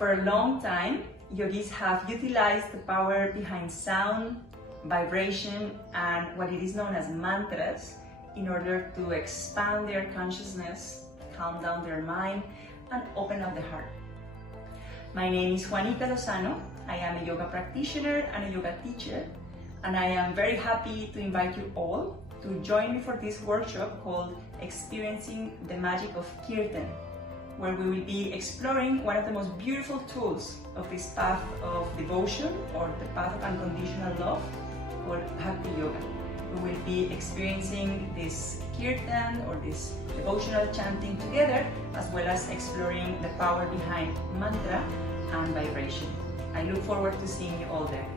For a long time, yogis have utilized the power behind sound, vibration, and what it is known as mantras in order to expand their consciousness, calm down their mind, and open up the heart. My name is Juanita Lozano. I am a yoga practitioner and a yoga teacher, and I am very happy to invite you all to join me for this workshop called Experiencing the Magic of Kirtan, where we will be exploring one of the most beautiful tools of this path of devotion, or the path of unconditional love, called Bhakti Yoga. We will be experiencing this Kirtan, or this devotional chanting together, as well as exploring the power behind mantra and vibration. I look forward to seeing you all there.